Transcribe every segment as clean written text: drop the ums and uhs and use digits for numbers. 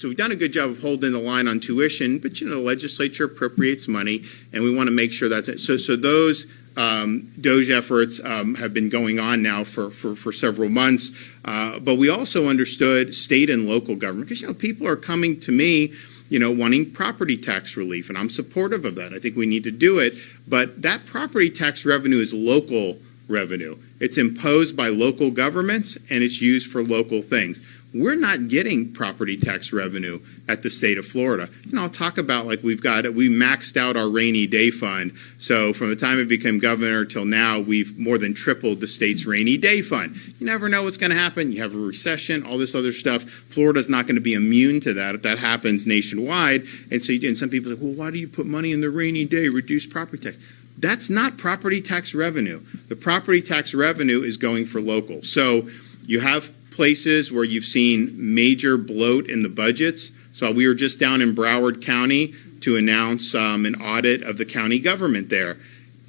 So we've done a good job of holding the line on tuition, but the legislature appropriates money, and we want to make sure that's it. So those DOGE efforts have been going on now for several months, but we also understood state and local government, because people are coming to me wanting property tax relief, and I'm supportive of that. I think we need to do it, but that property tax revenue is local revenue. It's imposed by local governments, and it's used for local things. We're not getting property tax revenue at the state of Florida. I'll talk about we maxed out our rainy day fund. So from the time I became governor till now, we've more than tripled the state's rainy day fund. You never know what's going to happen. You have a recession, all this other stuff. Florida's not going to be immune to that if that happens nationwide. And so and some people say, well, why do you put money in the rainy day, reduce property tax? That's not property tax revenue. The property tax revenue is going for local. So you have places where you've seen major bloat in the budgets. So we were just down in Broward County to announce an audit of the county government there,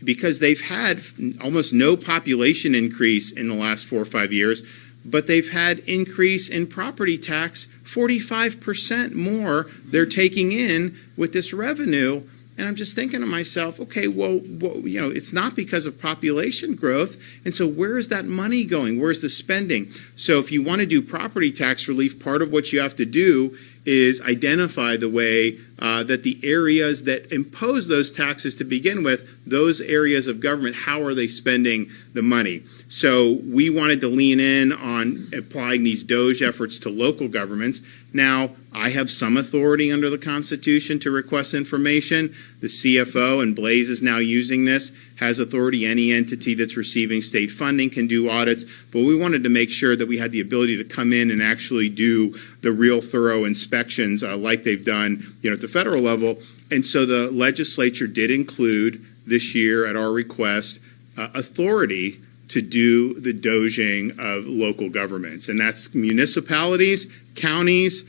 because they've had almost no population increase in the last 4 or 5 years, but they've had increase in property tax, 45% more they're taking in with this revenue. And I'm just thinking to myself, okay, well, it's not because of population growth. And so where is that money going? Where's the spending? So if you want to do property tax relief, part of what you have to do is identify the way that the areas that impose those taxes to begin with, those areas of government, how are they spending the money? So we wanted to lean in on applying these DOGE efforts to local governments. Now, I have some authority under the Constitution to request information. The CFO, and Blaise is now using this, has authority. Any entity that's receiving state funding can do audits. But we wanted to make sure that we had the ability to come in and actually do the real thorough inspections like they've done at the federal level. And so the legislature did include this year at our request authority to do the DOGing of local governments. And that's municipalities, counties,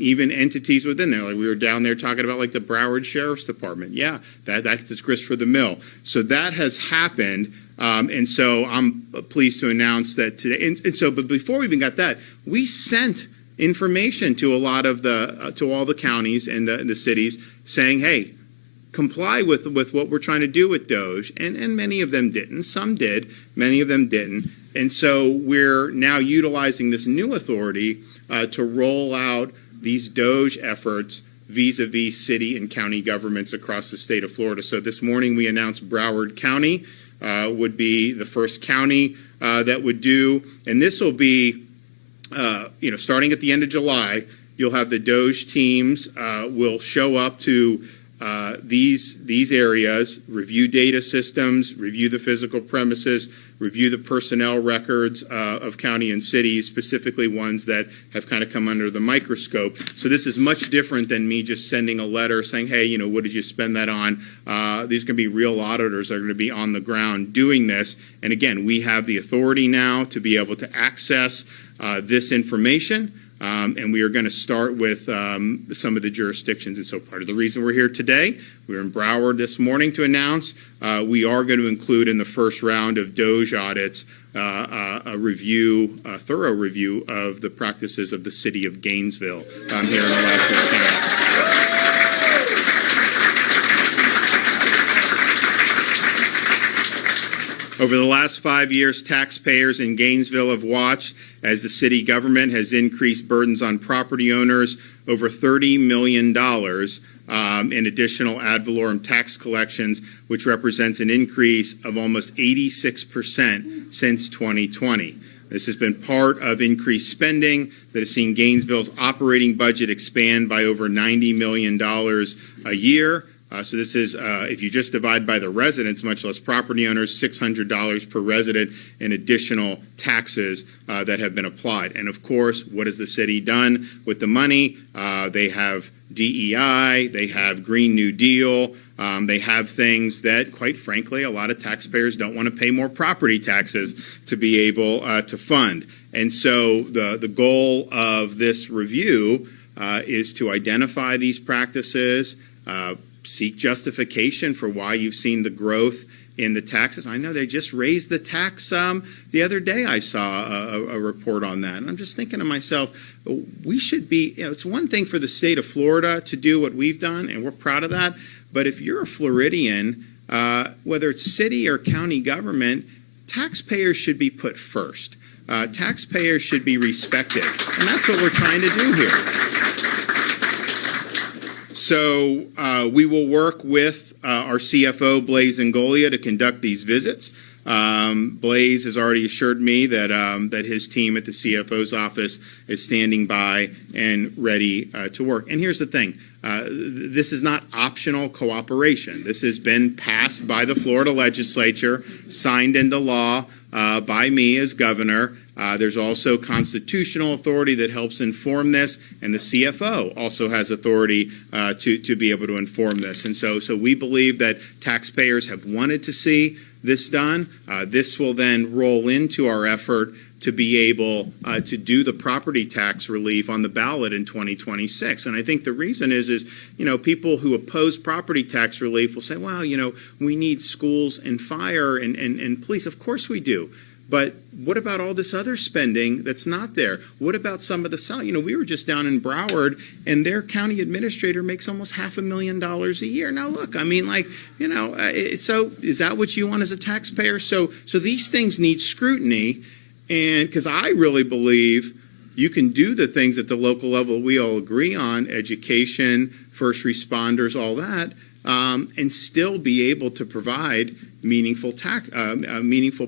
even entities within there. Like we were down there talking about the Broward Sheriff's Department. Yeah, that's grist for the mill. So that has happened. And so I'm pleased to announce that today. But before we even got that, we sent information to a lot of to all the counties and the cities saying, hey, comply with what we're trying to do with DOGE, and many of them didn't. Some did, many of them didn't. And so we're now utilizing this new authority to roll out these DOGE efforts vis-a-vis city and county governments across the state of Florida. So this morning we announced Broward County would be the first county that would do, and this will be, starting at the end of July, you'll have the DOGE teams will show up to these areas, review data systems, review the physical premises, review the personnel records of county and cities, specifically ones that have kind of come under the microscope. So this is much different than me just sending a letter saying, hey, what did you spend that on? These are going to be real auditors that are going to be on the ground doing this. And again, we have the authority now to be able to access this information. And we are going to start with some of the jurisdictions. And so part of the reason we're here today, we were in Broward this morning to announce we are going to include in the first round of DOGE audits a thorough review of the practices of the city of Gainesville here in Alachua County. Over the last 5 years, taxpayers in Gainesville have watched as the city government has increased burdens on property owners, over $30 million in additional ad valorem tax collections, which represents an increase of almost 86% since 2020. This has been part of increased spending that has seen Gainesville's operating budget expand by over $90 million a year. So this is, if you just divide by the residents, much less property owners, $600 per resident in additional taxes that have been applied. And of course, what has the city done with the money? They have DEI, they have Green New Deal, they have things that, quite frankly, a lot of taxpayers don't want to pay more property taxes to be able to fund. And so the goal of this review is to identify these practices, seek justification for why you've seen the growth in the taxes. I know they just raised the tax the other day. I saw a report on that. And I'm just thinking to myself, we should be, it's one thing for the state of Florida to do what we've done, and we're proud of that. But if you're a Floridian, whether it's city or county government, taxpayers should be put first. Taxpayers should be respected. And that's what we're trying to do here. So we will work with our CFO, Blaise Ingoglia, to conduct these visits. Blaise has already assured me that that his team at the CFO's office is standing by and ready to work. And here's the thing. This is not optional cooperation. This has been passed by the Florida legislature, signed into law by me as governor. There's also constitutional authority that helps inform this, and the CFO also has authority to be able to inform this. And so we believe that taxpayers have wanted to see this done. This will then roll into our effort to be able to do the property tax relief on the ballot in 2026. And I think the reason is people who oppose property tax relief will say, well, we need schools and fire and police. Of course we do. But what about all this other spending that's not there? What about some of the, we were just down in Broward, and their county administrator makes almost $500,000 a year. Now, look, so is that what you want as a taxpayer? So these things need scrutiny, and because I really believe you can do the things at the local level we all agree on, education, first responders, all that, and still be able to provide meaningful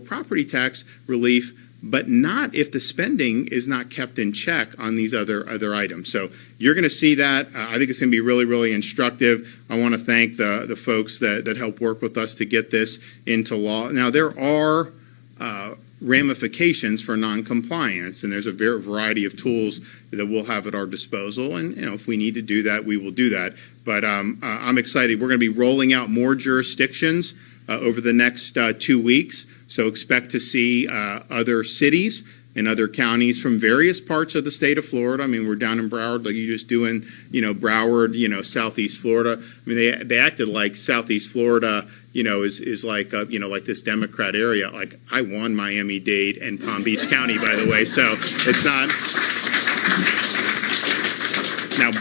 property tax relief, but not if the spending is not kept in check on these other items. So you're going to see that. I think it's going to be really, really instructive. I want to thank the folks that helped work with us to get this into law. Now, there are ramifications for noncompliance, and there's a variety of tools that we'll have at our disposal. And if we need to do that, we will do that. But I'm excited. We're going to be rolling out more jurisdictions over the next 2 weeks. So expect to see other cities and other counties from various parts of the state of Florida. I mean, we're down in Broward, like you just doing, Broward, Southeast Florida. I mean, they acted like Southeast Florida, is like, like this Democrat area. Like, I won Miami-Dade and Palm Beach County, by the way. So it's not. Now,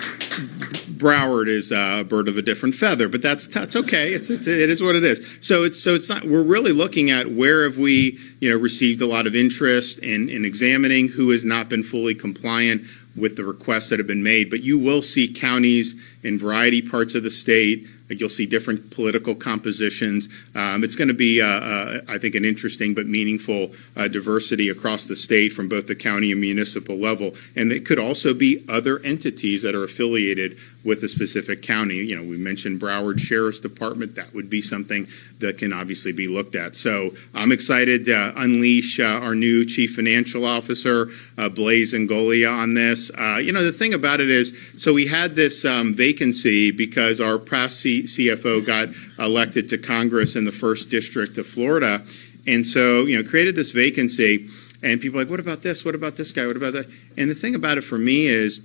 Broward is a bird of a different feather, but that's okay. It is what it is. So it's not. We're really looking at where have we received a lot of interest in examining who has not been fully compliant with the requests that have been made. But you will see counties in variety parts of the state. Like you'll see different political compositions. It's going to be, I think, an interesting but meaningful diversity across the state from both the county and municipal level. And it could also be other entities that are affiliated with a specific county. We mentioned Broward Sheriff's Department. That would be something that can obviously be looked at. So I'm excited to unleash our new Chief Financial Officer, Blaise Ingoglia, on this. The thing about it is, so we had this vacancy because our past CFO got elected to Congress in the 1st District of Florida. And so, created this vacancy, and people are like, what about this? What about this guy? What about that? And the thing about it for me is,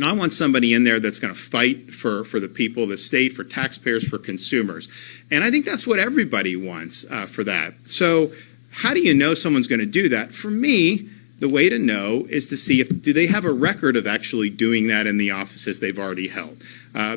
I want somebody in there that's going to fight for the people of the state, for taxpayers, for consumers. And I think that's what everybody wants for that. So how do you know someone's going to do that? For me, the way to know is to see do they have a record of actually doing that in the offices they've already held.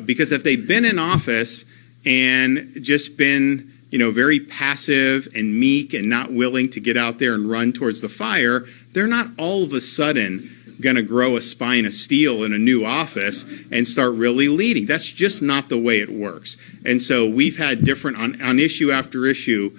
Because if they've been in office and just been very passive and meek and not willing to get out there and run towards the fire, they're not all of a sudden going to grow a spine of steel in a new office and start really leading. That's just not the way it works. And so we've had different, on issue after issue,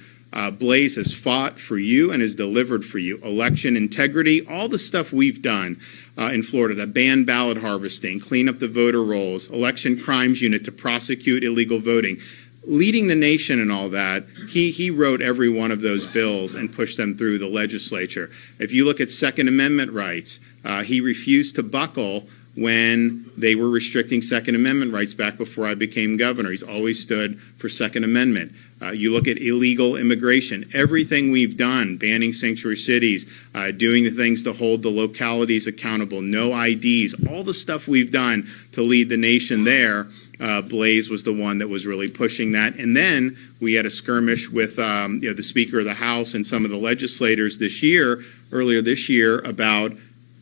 Blaise has fought for you and has delivered for you. Election integrity, all the stuff we've done in Florida to ban ballot harvesting, clean up the voter rolls, election crimes unit to prosecute illegal voting. Leading the nation and all that, he wrote every one of those bills and pushed them through the legislature. If you look at Second Amendment rights, he refused to buckle when they were restricting Second Amendment rights back before I became governor. He's always stood for Second Amendment. You look at illegal immigration, everything we've done, banning sanctuary cities, doing the things to hold the localities accountable, no IDs, all the stuff we've done to lead the nation there. Blaise was the one that was really pushing that. And then we had a skirmish with the Speaker of the House and some of the legislators earlier this year, about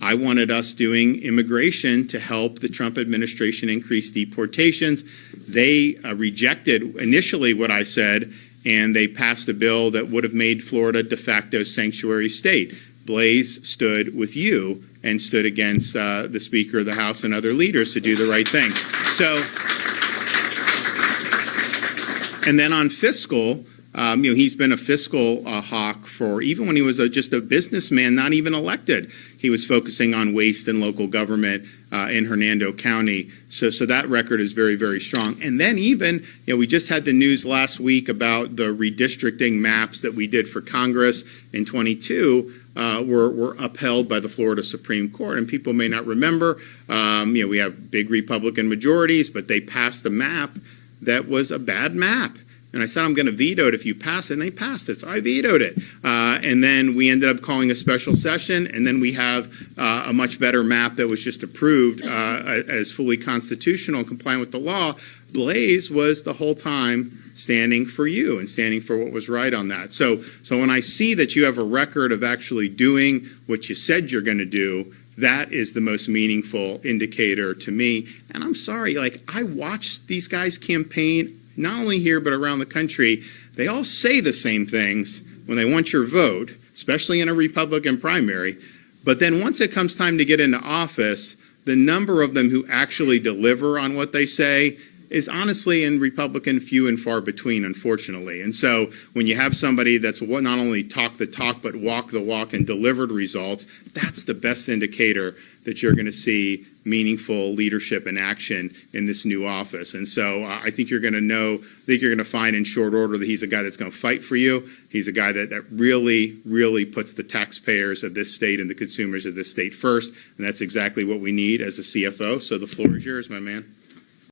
I wanted us doing immigration to help the Trump administration increase deportations. They rejected initially what I said, and they passed a bill that would have made Florida de facto sanctuary state. Blaise stood with you and stood against the Speaker of the House and other leaders to do the right thing. So, and then on fiscal, he's been a fiscal hawk for, even when he was just a businessman, not even elected. He was focusing on waste in local government in Hernando County. So that record is very, very strong. And then even, we just had the news last week about the redistricting maps that we did for Congress in 22 were upheld by the Florida Supreme Court. And people may not remember, we have big Republican majorities, but they passed a map that was a bad map. And I said, I'm going to veto it if you pass it, and they passed it, so I vetoed it. And then we ended up calling a special session, and then we have a much better map that was just approved as fully constitutional and compliant with the law. Blaise was the whole time standing for you and standing for what was right on that. So when I see that you have a record of actually doing what you said you're going to do, that is the most meaningful indicator to me. And I'm sorry, I watched these guys campaign, not only here but around the country. They all say the same things when they want your vote, especially in a Republican primary. But then once it comes time to get into office, the number of them who actually deliver on what they say is honestly in Republican few and far between, unfortunately. And so when you have somebody that's not only talk the talk but walk the walk and delivered results, that's the best indicator that you're going to see meaningful leadership and action in this new office. And so I think you're going to find in short order that he's a guy that's going to fight for you. He's a guy that really, really puts the taxpayers of this state and the consumers of this state first. And that's exactly what we need as a CFO. So the floor is yours, my man.